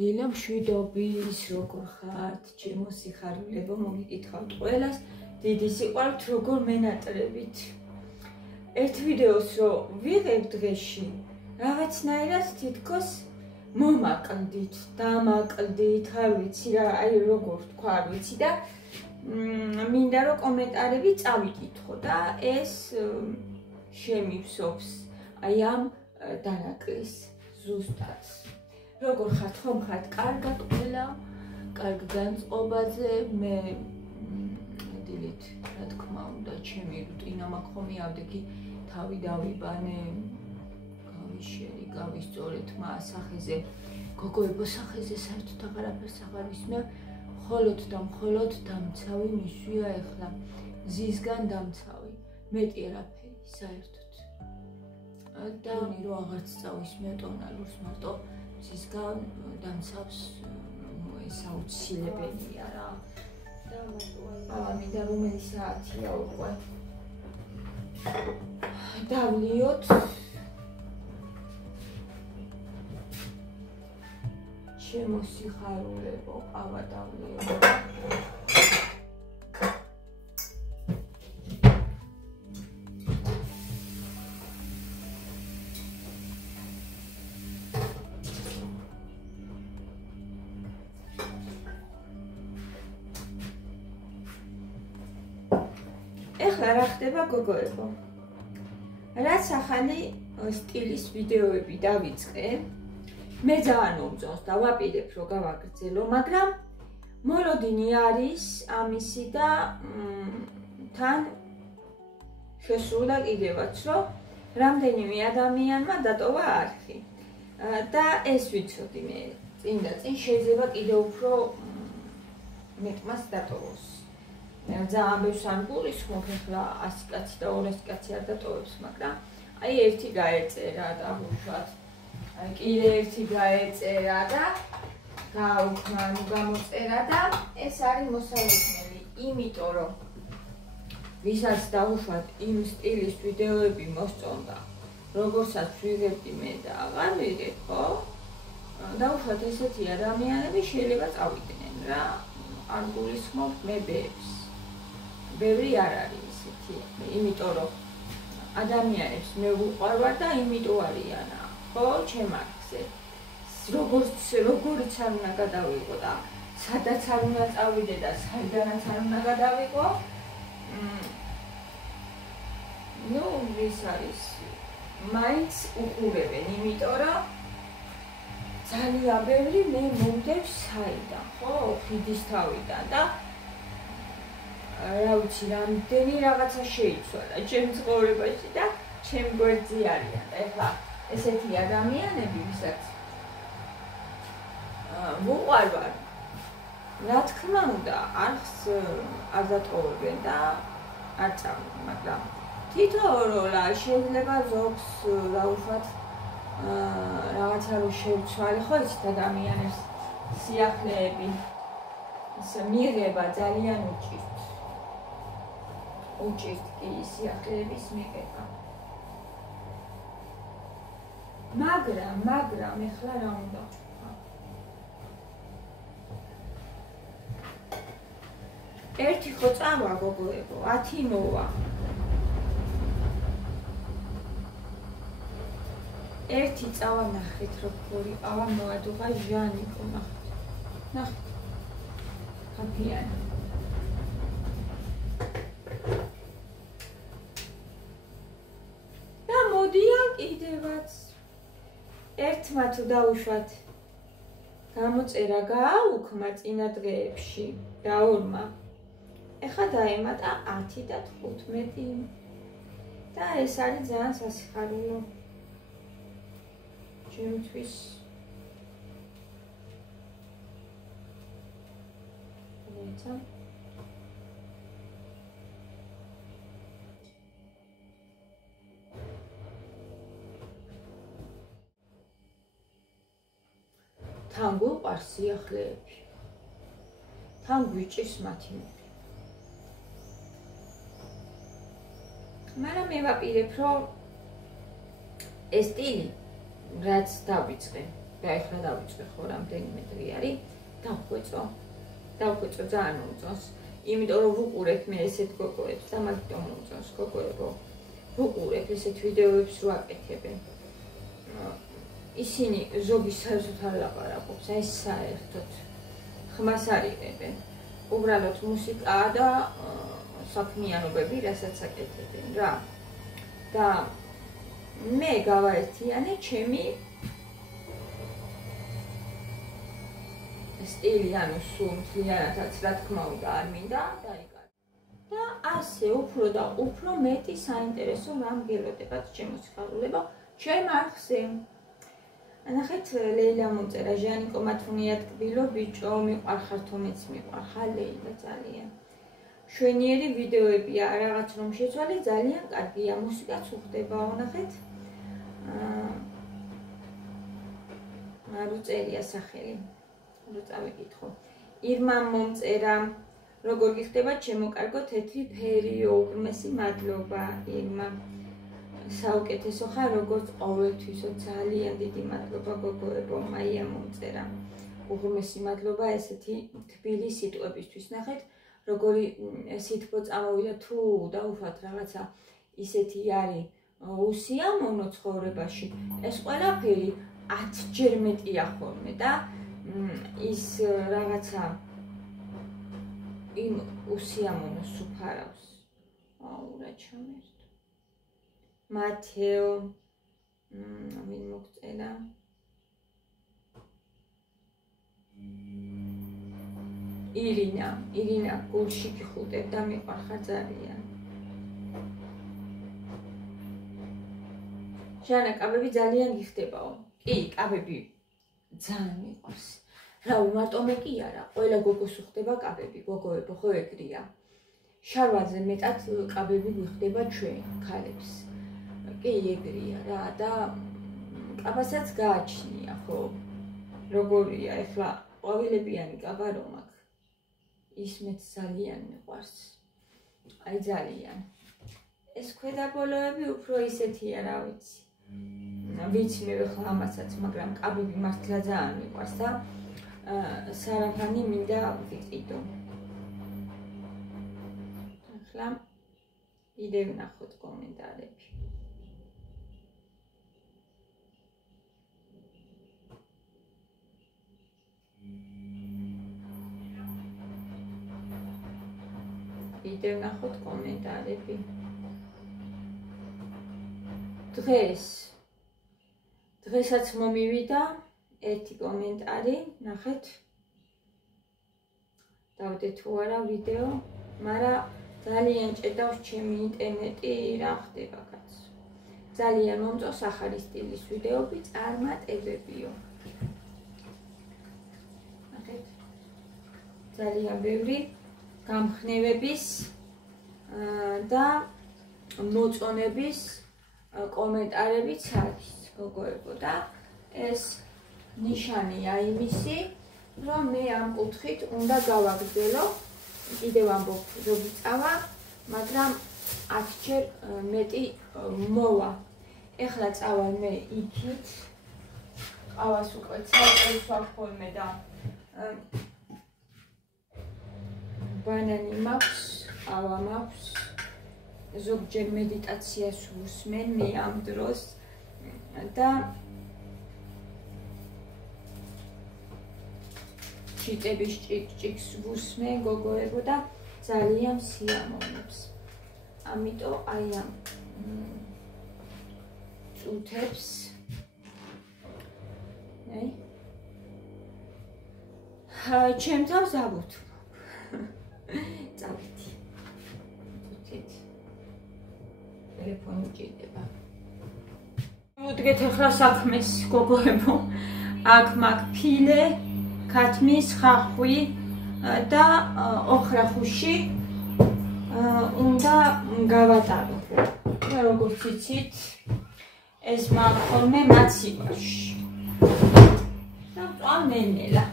დილა მშვიდობის, როგორ ხართ, ჩემო სიხარულებო, მოგიკითხავთ ყველას, დიდი სიყვარult, როგორ მენატრებით. ერთ ვიდეოს რო ვიღებ დღეში, რაღაცნაირად თითქოს მომაკლდით, დამაკლდით, არ ვიცი რა, აი როგორ თქვა, არ ვიცი და მინდა რომ კომენტარები წავიკითხო და ეს შემივსობს აი ამ დანაკლის ზუსტად. როგორ ხართ, ხომ ხართ კარგად ყველა, კარგ განწყობაზე, მე დილით, რა თქმა უნდა, ჩემი რუტინა მაქვს ხომ იავდეგი, თავი დავიბანე, გავიშერი, გავისწორე თმა სახეზე, გოგოებო სახეზე საერთოდ აღარაფერს აღარ ვისმევ, მხოლოდ და მხოლოდ დამცავი მისვია ეხლა, მზისგან დამცავი, მეტი არაფერი საერთოდ. და რომ აღარც წავისმევ ტონალურს, მარტო მზისგან დამცავს ეს აუცილებელია რა. მინდა რომელი საათია უკვე. დავლიოთ. ჩემო სიხარულებო, ყავა დავლიოთ. ეხლა რა ხდება გოგოებო? რაც ახალი სტილის ვიდეოები დავიწყე, მე ძალიან მომწონს და ვაპირებ რომ გავაგრძელო, მაგრამ მოლოდინი არის ამისი და თან შესრულდა კიდევაც, რომ რამდენიმე ადამიანმა დატოვა არხი. და ეს ვიცოდი მე წინ და წინ შეიძლება კიდევ უფრო მეტმას დატოვოს. ძალიან ბევრს არ გულისხმობ, ახლა 100 კაცი და 200 კაცი არ დატოვებს, მაგრამ აი ერთი გაეწერა და ვუშვათ. აი კიდე ერთი გაეწერა და გაუქმნა, გამოწერა და ეს არის მოსალოდნელი, იმიტომ რომ ვისაც დავუშვათ იმ სტილის ვიდეოები მოსწონდა, როგორცაც ვიღებდი მე და აღარ ვიღებ, ხო? დავუშვათ ესეთი ადამიანები შეიძლება წავიდნენ რა, არ გულისხმობ მე ბევრს. ბევრი არ არის ისეთი, იმიტომ რომ ადამიანებს მე ვუყვარვარ და იმიტომ არიან, ხო, ჩემ არხზე. როგორიც არ უნდა გადავიყო და სადაც არ უნდა წავიდე და საიდანაც არ უნდა გადავიყო. ნუ ის არის მაინც უყურებენ, იმიტომ რომ ძალიან ბევრი მე მომდევს საიდან, ხო, ხიდის თავიდან და რა ვიცი, რამდენი რაღაცა შეიცვალა ჩემ ცხოვრებაში და ჩემ გვერდზე არიან. ეხლა ესეთი ადამიანები, ვისაც ვუყვარვარ, რა თქმა უნდა, არხს არ დატოვებენ და არ წავენ, მაგრამ თითოეულა შეიძლება ზოგს რა ვუშვათ რაღაცა რომ შევცვალე, ხო იცით ადამიანებს სიახლეები მიღება ძალიან უჭირთ. უჭირთ კი სიახლეების მიღება. მაგრამ ეხლა რა უნდა ვთქვა? ერთი ხო წავა გოგოებო, 10 მოვა. ერთი წავა ნახეთ როგორი ყავა მოადუღა ჟანიკო ნახეთ. ნახეთ. ხაფიანი. და მოდიან კიდევაც. ერთმა თუ დაუშვათ გამოწერა გააუქმა წინა დღეებში და ორმა. ეხლა დაემატა 10 და 15. და ეს არის ძალიან სასიხარულო. ჩემთვის მოიცა თან გვიყვარს სიახლეები, თან გვიჭირს მათი მოდე. მაგრამ მე ვაპირებ რომ ეს სტილი რაც დავიწყე და ეხლა დავიწყე ხო რამდენიმე დღე არის დავხვეწო ძალიან მომწონს იმიტომ რომ ვუყურებ მე ესეთ გოგოებს და მაგიტომ მომწონს გოგოებო ვუყურებ ესეთ ვიდეოებს რო აკეთებენ ისინი ზოგი საერთოდ არ ლაპარაკობს აი საერთოდ ხმას არ იღებენ უბრალოდ მუსიკაა და საქმიანობები რასაც აკეთებენ რა და მე გავაერთიანე ჩემი სტილი ანუ სულ მთლიანადაც რა თქმა უნდა არ მინდა დაიკარგო და ასე უფრო და უფრო მეტი საინტერესო რამ გელოდებათ ჩემო სიხარულებო ჩემ არხზე ნახეთ ლეილა მომწერა ჟანიკო მათუნია ტკბილო ბიჭო მიყვარხარ თუ მეც მიყვარხარ ლეილა ძალიან შვენიერი ვიდეოებია რაღაც რომ შეცვალე ძალიან კარგია მუსიკაც უხდებაო ნახეთ რო წერია სახელი რო წავიკითხო ირმამ მომწერა როგორ გიხდება ჩემო კარგო თეთრი ფერიო უღრმესი მადლობა ირმა საუკეთესო ხარ როგორც ყოველთვისო ძალიან დიდი მადლობა გოგოებო მაია მომწერა უღრმესი მადლობა ესეთი თბილი სიტყვებისთვის ნახეთ როგორი სითბო წამოვიდა თუ დაუშვათ რაღაცა ისეთი არის უსიამოვნო ცხოვრებაში ეს ყველაფერი 10 ჯერ მეტია ხოლმე და ის რაღაცა იმ უსიამოვნოს უფარავს აუ რა ჩამერდ მათეო ვინ მოგწერა ირინა გულში გიხუტებ და მიყვარხარ ძალიან ჟანა კაბები ძალიან გიხდებაო კი კაბები ძალიან მიყვარს რა მარტო მე კი არა ყველა გოგოს უხდება კაბები გოგოებო ხო ეგრეა შარვაზე მეტად კაბები გიხდება ჩვენ ქალებს კი ეგრეა რა და კაბასაც გააჩნია ხო როგორია ეხლა ყვავილებიანი კაბა რომ აქვს ის მეც ძალიან მიყვარს აი ძალიან ეს ქვედაბოლოები უფრო ისეთია რა ვიცი მე ხა ამასაც მაგრამ კაბები მართლა ძალიან მიყვარს და სარაფანი მინდა ვიყიდო ახლა იდე ვნახოთ კომენტარები იდე ვნახოთ კომენტარები დღესაც მომივიდა ერთი კომენტარი ნახეთ დავდე თუ არა ვიდეო მაგრამ ძალიან ჭედავს ჩემი ინტერნეტი რა ხდება კაცო ძალიან მომწონს ახალი სტილის ვიდეოები წარმატებებიო ნახეთ ძალიან ბევრი გამხნევების და მოწონების კომენტარებიც არის გოგოებო და ეს ნიშანია იმისი რომ მე ამ კუთხით უნდა გავაგრძელო კიდევ ამბობ რომ ვიწავა მაგრამ 10 ჯერ მეტი მოვა ეხლა წავა მე იქით ყავას უკვე ცალკე ხოლმე და ბანანი მაქვს ყავა მაქვს ზოგჯერ მედიტაციას ვუსმენ მე ამ დროს და ჩიტების ჭიკ-ჭიკს ვუსმენ გოგოებო და ძალიან სიამოვნებს ამიტომ აი ამ წუთებს ჩემ თავს ავუთმობ წავედი წუთით ტელეფონი ჭირდება მოვდგეთ ახლა საქმეს გოგოებო აქ მაგ ფილე ქათმის ხახვი და ოხრახუში უნდა გავატარო როგორც იცით ეს მაგ ხოლმე მაცივარში და წავ ნენელა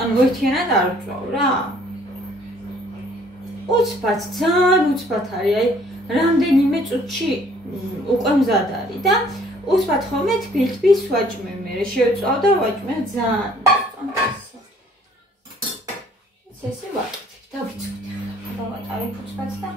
ანუ ერთიანად არ ვწვავ რა უცბად ძალიან უცბად არის აი რამდენიმე წუთში უკვე მზად არის და უსვათ ხოლმე თბილ-თბილს ვაჭმევ მე, შევწავ და ვაჭმევ ძალიან. ესე ვაკეთებ, დავიცვით ახლა. დავატარე ფუცბაც და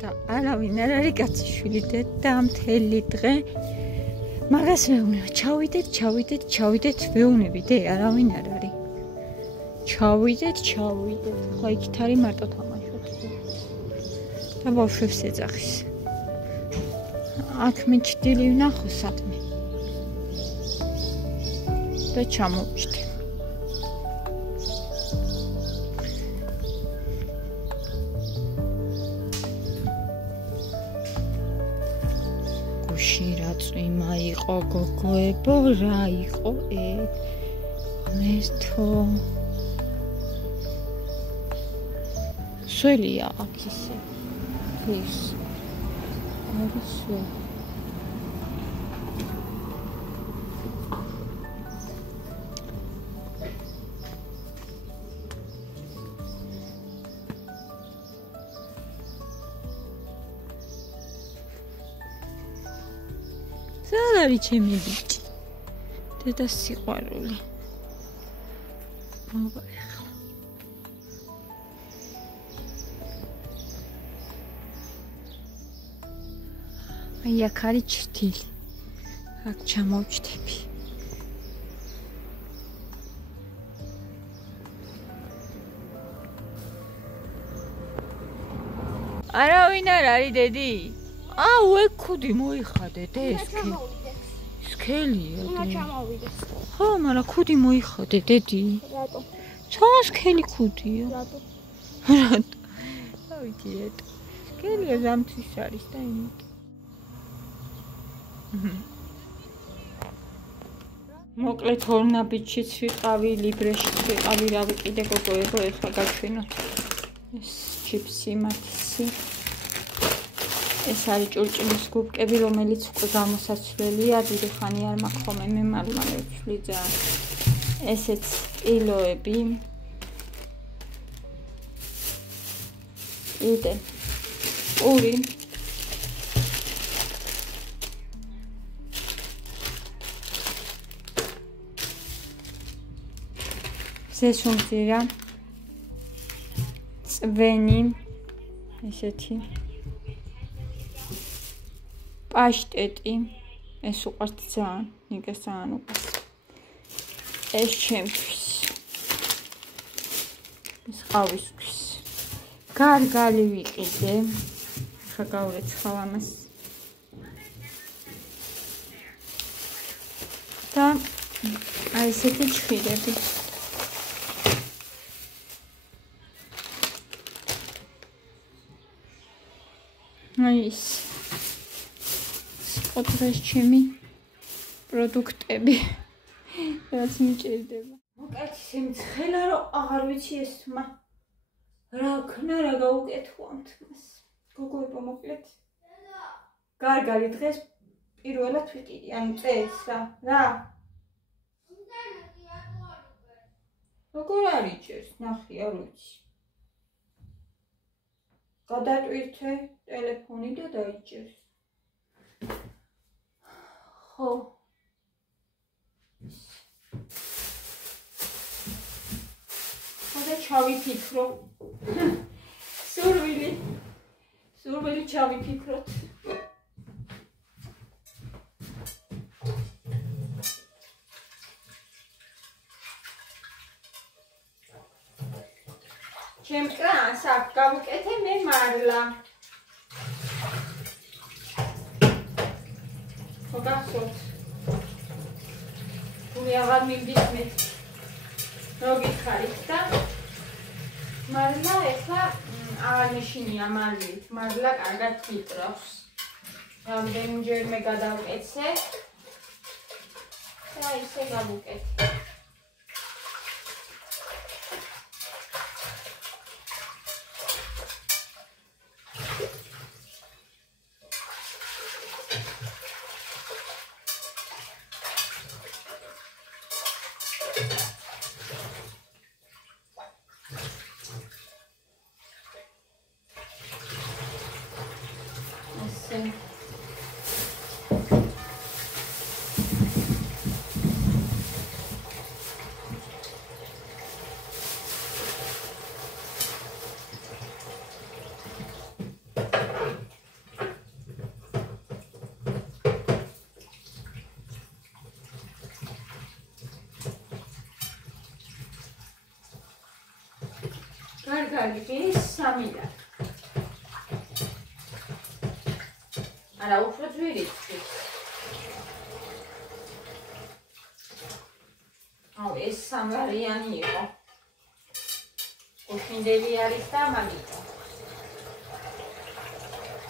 და არავინ არ არის კაციშვილი და მთელი დღე მაგას ვეუბნები, ჩავიდეთ, ვეუბნები, არავინ არ არის. ჩავიდეთ, ხო იქით არის მარტო თამაშობთ. და ბავშვებს ეძახის. აქ მე ჩდილი ვნახო სადმე. და ჩამოვჭდი. რა წვიმა იყო გოგოებო რა იყო მესთო სველია აქ ისე ის არის არის ჩემი ბიჭი. დედა სიყვარული. მოგა ეხლა. აი აქ არის ჭრილი. აქ ჩამოვჭდები. არავინ არ არის დედი? აუ, ეგ ქუდი მოიხადეთ ეს. სქელია დედი. ხო, მაგრამ ქუდი მოიხადე დედი. რატო? ცოტა სქელი ქუდია. რატო? რატო? ავიცი რატო. სქელია ზამთრის არის და იმიტომ. მოკლედ ორნაბიჩიც ვიყავი, ლიბრეშიც ვიყავი, რავი კიდე გოგოებო ეხლა გაჩვენოთ. ეს ჩიპსი მათისი. ეს არის ჭურჭლის გუბკები, რომელიც უკვე გამოსაცვლელია, დიდი ხანი არ მაქვს ხოლმე, მე მალე ვცვლი ძალიან. ესეც კილოები. იდე. ორი. ზესუმზირა. წვენი. ესეთი. პაშტეტი, ეს უყვართ ძალიან, ნიკას ძალიან უყვარს. ეს ჩემთვის. ეს ყავისთვის. გარგალი ვიყიდე. ხა გავრეცხავ ამას. და აი ესეთი ჩხირები. აი ეს ოთხეს ჩემი პროდუქტები რაც მიჭირდება. მოკეთ სიმცხელა რომ აღარ ვიცი ეს თმა რა ქნა რა გაუკეთვამთ მას. გოგოებო მოკლედ. გარგალი დღეს პირველად ვიყიდი, ანუ წეს რა. როგორ არის ჭერს, ნახე არ ვიცი. გადატვირთე ტელეფონი და დაიჭერს. ხო. ხოდა ჩავიფიქრო. სურვილი ჩავიფიქროთ. ჩემ კრანს აქ გავუკეთე მე მარლა. გახსოვთ. თუმი აღარ მიგდისმეთ. როგიხარით და მარლა ეხლა აღარ მეშინია მარლით. მარლა კარგად გიტრავს. რამდენჯერმე გადავკეთე და ისე გავუკეთე. გარგალი სამია. არა, უფრო ძვირიცი. აუ, ეს სამარიანი იყო. ოქინდელი არის და მაგიტო.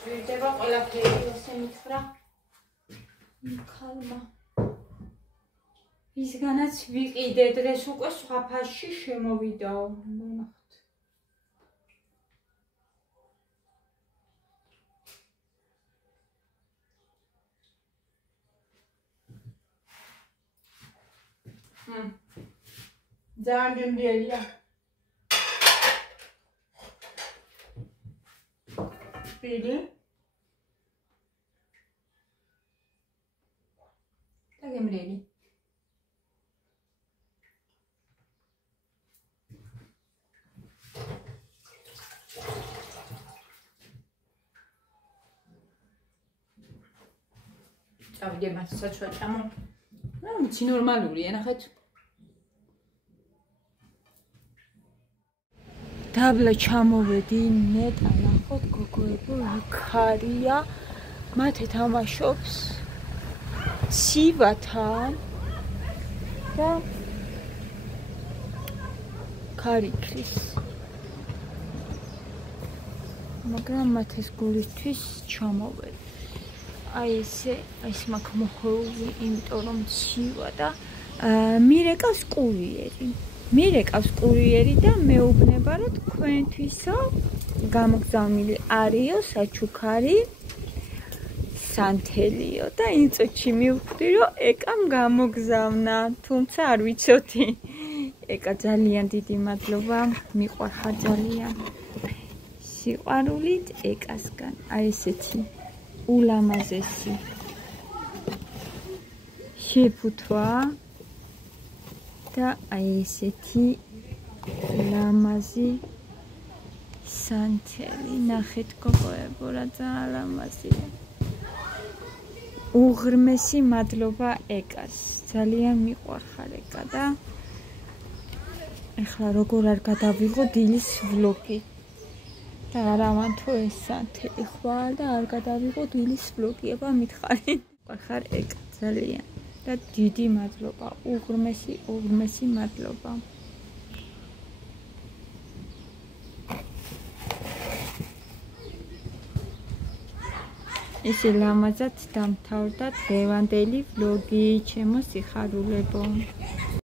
ძვირდება ყველაფერი ესე მითხრა. ქალმა. ისგანაც ვიყიდე დღეს უკვე სხვა ფასში შემოვიდაო. ძალიან გემრიელია. პირი. და გემრიელი. წავიდე მასსაც ვაჭამო. ვიცი ნორმალურია, ნახეთ. დაბლა ჩამოვედი, ნეტა ნახოთ გოგოებო, იქ ხარია. მათ ეთამაშობს ცივათან და ქარიქრის. მაგრამ მათ ეს გულისთვის ჩამოვედი. აი ესე, ეს მაქვს მოხეული, იმიტომ რომ ცივა და მირეკავს კურიერი. მირეკავს კურიერი და მეუბნება, რომ თქვენთვისო გამოგზავნილი არისო საჩუქარი სანთელიო და იმ წუთში მივხვდი, რომ ეკამ გამოგზავნა, თუმცა არ ვიცოდი. ეკა ძალიან დიდი მადლობა, მიყვარხარ ძალიან. სიყვარულით ეკასგან, აი ესეთი ულამაზესი შეფუთვა და აი ესეთი ლამაზი სანთელი. ნახეთ გოგოებო, რა ძალიან ლამაზია. უღრმესი მადლობა ეკას. ძალიან მიყვარხარ ეკა და ეხლა როგორ არ გადავიღო დილის ვლოგი. და არავან თუ ეს სანთელი ხვალ და არ გადავიღო დილის ვლოგი, აბა მითხარი. ვახარ ეკა ძალიან და დიდი მადლობა, უღრმესი მადლობა. ესე ლამაზად დამთავრდა დღევანდელი ვლოგი, ჩემო სიხარულებო.